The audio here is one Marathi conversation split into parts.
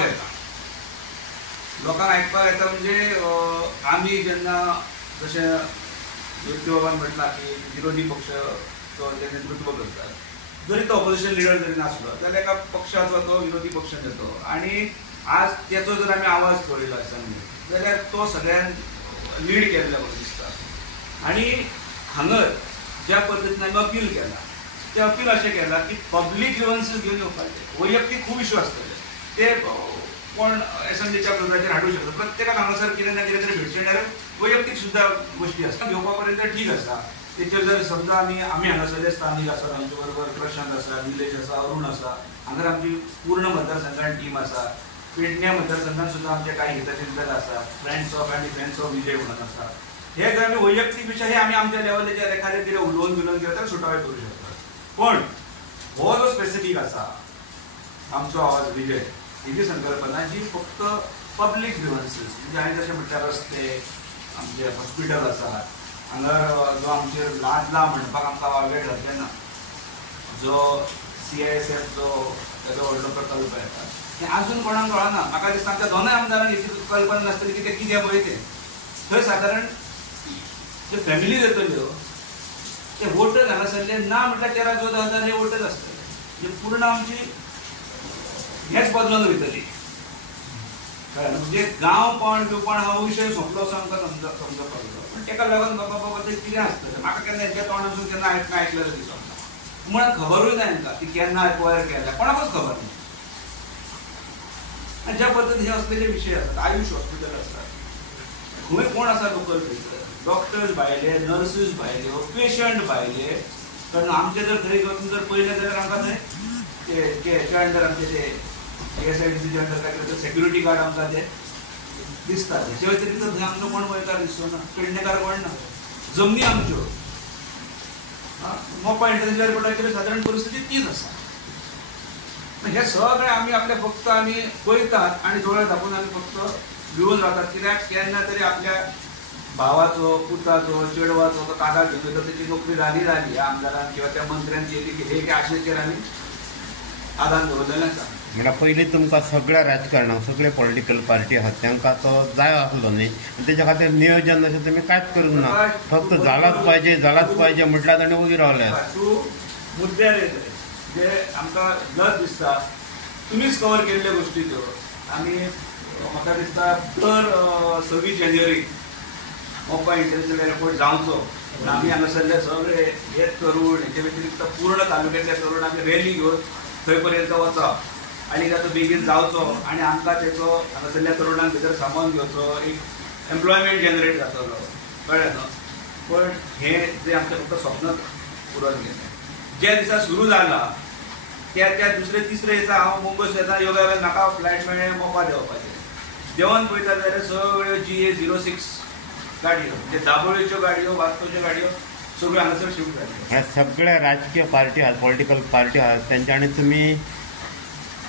येता लोकांना आयकपाक येता म्हणजे आम्ही जेन्ना जशें ज्योती बाबान म्हटलां की विरोधी पक्ष तो जे नेतृत्व करतात जरी तो ऑपोजिशन लिडर जरी नासलो जाल्यार एका पक्षाचो तो विरोधी पक्ष नेतो आणि आज त्याचो जर आमी आवाज पळयलो आसत जाल्यार तो सगळ्यान लीड केल्लो कसो दिसता आणि हांगर ज्या पद्दतीन आमी अपील केला ते अपील अशें केला की पब्लीक ग्रीवन्सीस घेवन येवपाचे वैयक्तीक खूब इश्यू आसतले ते कोण एसएमसीच्या प्रजाचेर हाडूंक शकता प्रत्येकाक हांगासर कितें ना कितें तरी भेटचे वैयक्तीक सुद्दां गोश्टी आसता घेवपा पर्यंत ठीक आसा तेचेर जर समजा आमी हांगासरले स्थानीक आसात आमचे बरोबर प्रशांत आसा निलेश आसा अरुण आसा हांगर आमची पूर्ण मतदारसंघान टीम आसा पेडण्या मतदारसंघान सुद्दां आमचे कांय हितचिंतक आसा फ्रेंड्स ऑफ विजय म्हणून आसा हे जर आमी वैयक्तीक विशय हे आमी आमच्या लेवलाचेर एखादें कितें उलोवन बिलोवन केलें तर सुटावे करूं शकतात पण हो जो स्पेसिफीक आसा आमचो आवाज विजय हेची संकल्पना जी फक्त पब्लीक ग्रीवन्सीस म्हणजे हांवें जशें म्हटल्यार रस्ते आमचे हॉस्पिटल आसात हांगा जो आमचेर लादला म्हणपाक आमकां वेळ घातले ना जो CISF जो तेजो व्हडलो प्रकल्प येता तें आजून कोणाक कळना म्हाका दिसता आमच्या दोनूय आमदारांक हेची कल्पना नासतली की तें कितें पळय तें थंय सादारण जे फॅमिलीज येतल्यो ते वोटर्स हांगासरले ना म्हटल्यार 13-14 हजार हे वोटर्स आसतले म्हणजे पूर्ण आमची हेच बदलून वयतली म्हणजे गांवपण बिवपण हा विशय सोंपलो असो आमकां समजपाक लागलो पण तेका लागून बाबा ते कितें आसतलें म्हाका केन्ना हेच्या तोंडासून केन्ना आयकलेलें दिसना म्हण खबरूय ना हांकां की केन्ना एक्वायर केल्या कोणाकूच खबर ना आनी ज्या पद्दतीन हे असलेले विशय आसात आयुष हॉस्पिटल आसात खंय कोण आसा लोकल डॉक्टर्स भायले नर्सीस भायल्यो पेशंट भायले कारण आमचे जर थंय वचून जर पळयलें जाल्यार आमकां थंय हेच्या अंडर आमचे ते ASIDCच्या अंडर काय सेक्युरिटी गार्ड आमकां ते दिसता हेचे व्यतिरिक्त थंय आमचो कोण गोंयकार दिसचो ना पेडणेकार कोण ना जमनी आमच्यो मोपा इंटरनॅशनल एअरपोर्टाचेर सादारण परिस्थिती तीच आसा हे सगळे आमी आपले फक्त आमी पळयतात आनी दोळे धापून आमी फक्त भिवून रावतात कित्याक केन्ना तरी आपल्या भावाचो पुताचो चेडवाचो तो कागा घेवन वयता तेची नोकरी जाली ह्या आमदारान किंवा त्या मंत्र्यांची येयली की हे आशेचेर आमी आदान दवरलेलें आसा म्हणल्यार पयलीं तुमकां सगळ्या राजकारणाक सगळे पॉलिटिकल पार्टी आहात तांकां तो जाय आसलो न्ही तेच्या खातीर नियोजन अशें तुमी कांयच करूंक ना फक्त जालाच पाहिजे म्हटल्यार ताणें उगी रावले तूं मुद्द्यार येतले जे आमकां लज दिसता तुमीच कवर केल्ल्यो गोश्टी त्यो आमी म्हाका दिसता दर 26 जानेवारी मोपा इंटरनॅशनल एअरपोर्ट जावचो आमी हांगासरले सगळे हे तरुण हेचे व्यतिरिक्त पूर्ण तालुक्यातले तरुण आमी रॅली घेवन थंय पर्यंत वचप आनी ताचो बेगीन जावचो आनी आमकां तेचो हांगासरल्या तरुणांक भितर सामावून घेवचो एक एम्प्लॉयमेंट जनरेट जातलो कळ्ळें न्हू पण हे जे आमचें फक्त स्वप्न पुरोन गेलें ज्या दिसा सुरू जाला त्या दुसरे तिसरे दिसा हांव मुंबय येता योगा म्हाका फ्लायट मेळ्ळें मोपा देंवपाचें देंवन पळयता जाल्यार सगळ्यो GA06 गाडयो म्हणजे दाबोळेच्यो गाडयो वास्कोच्यो गाडयो सगळ्यो हांगासर शिफ्ट जाल्यो सगळ्या राजकीय पार्टी आहात पॉलिटिकल पार्टी आहात तेंच्यांनी तुमी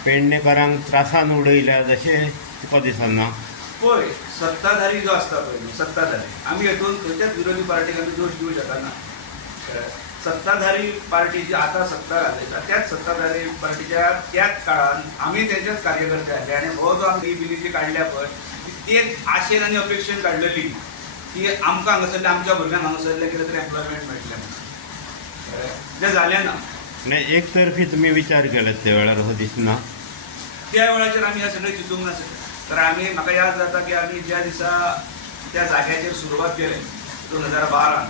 पेडणेकारांक त्रासान उडयल्या जशें तुका दिसना पळय सत्ताधारी जो आसता पळय सत्ताधारी आमी हेतून खंयच्याच विरोधी पार्टीक आमी दोश दिवंक शकना सत्ताधारी पार्टी जी आतां सत्ता घालयता त्याच सत्ताधारी पार्टीच्या त्याच काळान आमी तेंचेच कार्यकर्ते आसले आनी हो जो आमी बिली काडल्या पळय तेच आशेन आनी अपेक्षेन काडलेली की आमकां हांगासरल्या आमच्या भुरग्यांक हांगासरले कितें तरी एम्प्लॉयमेंट मेळटलें म्हणून जें जालें ना नाही एक तर्फी तुम्ही विचार केले त्या वेळार हो दिसना त्या वेळाचेर आमी हे सगळें चिंतूंक नासले तर आमी म्हाका याद जाता की आमी ज्या दिसा त्या जाग्याचेर सुरवात केले 2012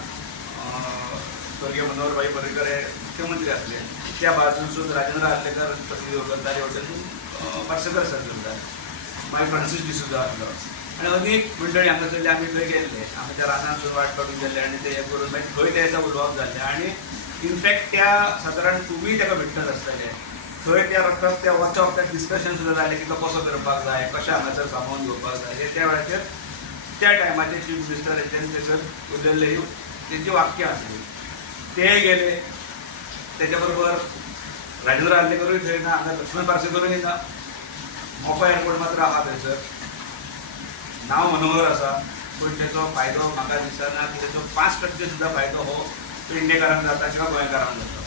स्वर्गीय मनोहरभाई पर्रीकर हे मुख्यमंत्री आसले त्या बाजूनसून राजेंद्र आर्लेकर प्रतिनिधी करताले हॉटेलून पार्सेकर सर करता मागीर फ्रांसीस डिसूजा आसलो आनी अनेक मंडळी हांगासरले आमी थंय गेल्ले आमी त्या रानांसून वाट काडून गेल्ले आनी ते हे करून मागीर थंय ते उलोवप जाल्लें आनी इनफॅक्ट त्या सादारण तुमी ताका भेटत आसतले थंय त्या रस्त्यार त्या वचप त्या डिस्कशन सुद्दां जालें की तो कसो करपाक जाय कशें हांगासर सामावून घेवपाक जाय हे त्या वेळाचेर त्या टायमाचेर चीफ मिनिस्टर हेंच्यांनी थंयसर उलयल्ले तेंची वाक्यां आसलीं ते गेले त्याच्या बरोबर राजेंद्र आर्लेकरूय थंय ना हांगा लक्ष्मण पार्सेकरूय ना मोपा एअरपोर्ट मात्र आहा थंयसर नांव मनोहर आसा पण तेचो फायदो म्हाका दिसना की तेचो 5% सुद्दां फायदो हो पेडणेकारांक जाता किंवा गोंयकारांक जाता.